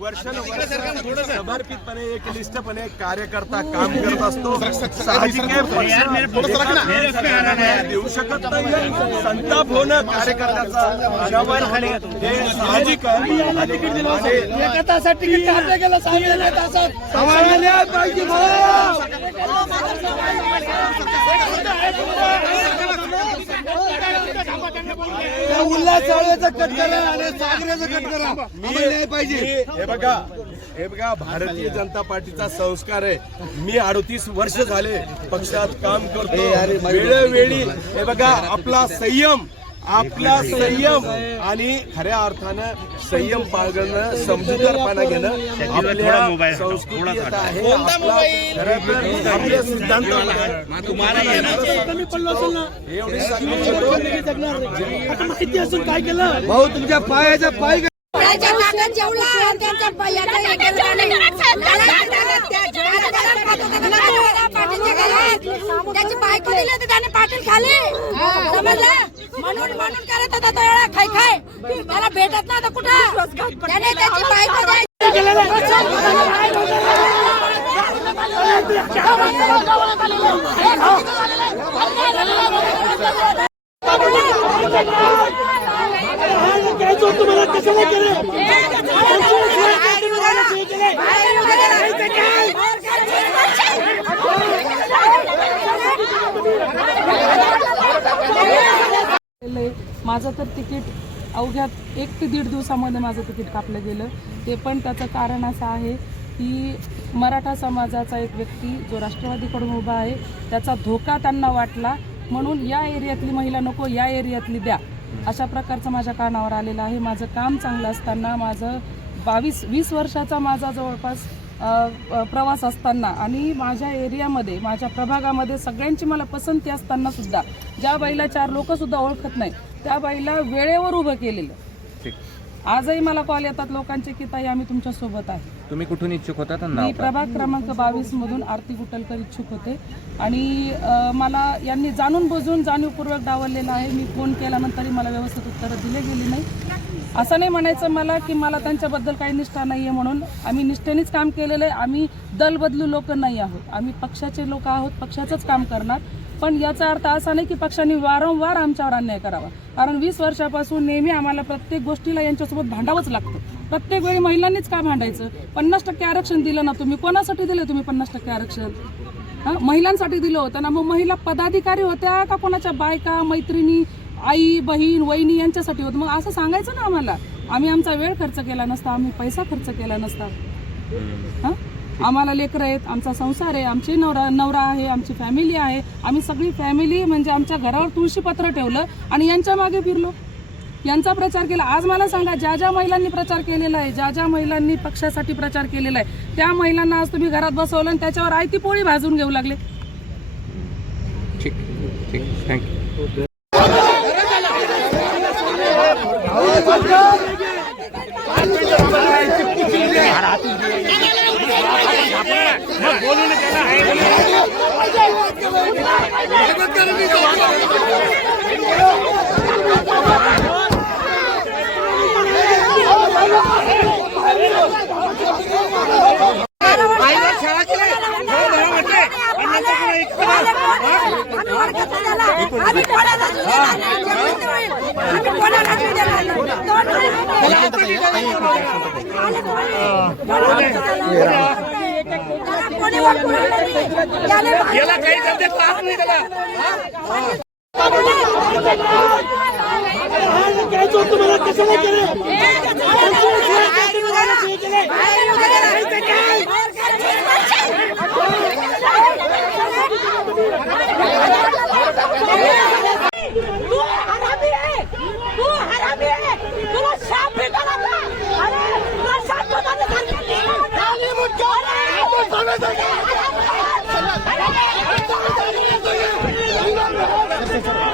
वर्षानुवर्ष समर्पितपणे एकनिष्ठपणे कार्यकर्ता काम करत असतो। साहजिक देऊ शकत नाही, संताप होणं कार्यकर्त्याचा अनावर होणे हे साहजिक आहे। एका तासात तिकीट काढलं गेलं, साडेनऊ तासात पाहिजे। उल्हास चाळव्याचा कट करा आणि सागऱ्याचा कट करा, न्याय पाहिजे। हे बघा भारतीय जनता पार्टीचा संस्कार आहे। मी 38 वर्ष झाले पक्षात काम करतो। वेळोवेळी हे बघा आपला संयम आणि खऱ्या अर्थानं संयम पाळणं, समजूतदारपणा घेणं आपल्या संस्कृतीत आहे, आपल्या सिद्धांत माहिती असून काय केलं भाऊ तुमच्या पायाचा पाय त्याची बायको दिली तर त्याने पाटील खाली समजलं म्हणून करत होता तो एवढा खाय त्याला भेटत ना कुठं त्याने त्याची बायको तुम्हाला कशाला केलं माझं तर तिकीट अवघ्या 1 ते 1.5 दिवसामध्ये माझं तिकीट कापलं गेलं। ते पण त्याचं कारण असं आहे की मराठा समाजाचा एक व्यक्ती जो राष्ट्रवादीकडून उभा आहे त्याचा धोका त्यांना वाटला, म्हणून या एरियातली महिला नको, या एरियातली द्या, अशा प्रकारचं माझ्या कानावर आलेलं आहे। माझं काम चांगलं असताना, माझं 22-20 वर्षाचा माझा जवळपास प्रवास असताना आणि माझ्या एरियामध्ये, माझ्या प्रभागामध्ये सगळ्यांची मला पसंती असताना सुद्धा ज्या बाईला 4 लोकसुद्धा ओळखत नाही त्या बाईला वेळेवर उभं केलेलं। आजही मला कॉल येतात लोकांचे की ताई आम्ही तुमच्या सोबत आहे। तुम्ही कुठून इच्छुक होता? मी प्रभाग क्रमांक 22 मधून आरती गुटलकर इच्छुक होते आणि मला यांनी जाणून बुजून जाणीवपूर्वक डावललेलं आहे। मी फोन केल्यानंतरही मला व्यवस्थित उत्तरं दिले गेली नाही। असं नाही म्हणायचं मला की मला त्यांच्याबद्दल काही निष्ठा नाही आहे, म्हणून आम्ही निष्ठेनेच काम केलेलं आहे। आम्ही दल बदलू लोक नाही आहोत, आम्ही पक्षाचे लोक आहोत, पक्षाचंच काम करणार। पण याचा अर्थ असा नाही की पक्षाने वारंवार आमच्यावर अन्याय करावा, कारण 20 वर्षापासून नेहमी आम्हाला प्रत्येक गोष्टीला यांच्यासोबत भांडावंच लागतं। प्रत्येक वेळी महिलांनीच का भांडायचं? 50% आरक्षण दिलं ना तुम्ही, कोणासाठी दिलं तुम्ही 50% आरक्षण? महिलांसाठी दिलं होतं ना, मग महिला पदाधिकारी होत्या का कोणाच्या बायका, मैत्रिणी, आई, बहीण, वहिनी यांच्यासाठी होतं? मग असं सांगायचं ना आम्हाला। आम्ही आमचा वेळ खर्च केला नसता, आम्ही पैसा खर्च केला नसता। आम्हाला लेकरं आहेत, आमचा संसार आहे, आमची नवरा आहे, आमची फॅमिली आहे। आम्ही सगळी फॅमिली म्हणजे आमच्या घरावर तुळशीपत्र ठेवलं आणि यांच्या मागे फिरलो, यांचा प्रचार केला। आज मला सांगा, ज्या ज्या महिलांनी प्रचार केलेला आहे, ज्या ज्या महिलांनी पक्षासाठी प्रचार केलेला आहे, त्या महिलांना आज तुम्ही घरात बसवलं आणि त्याच्यावर आयती पोळी भाजून घेऊ लागले। ठीक, थँक्यू। याला काही धंदे पास नाही त्याला तुम्हाला कशाला केलं Gracias.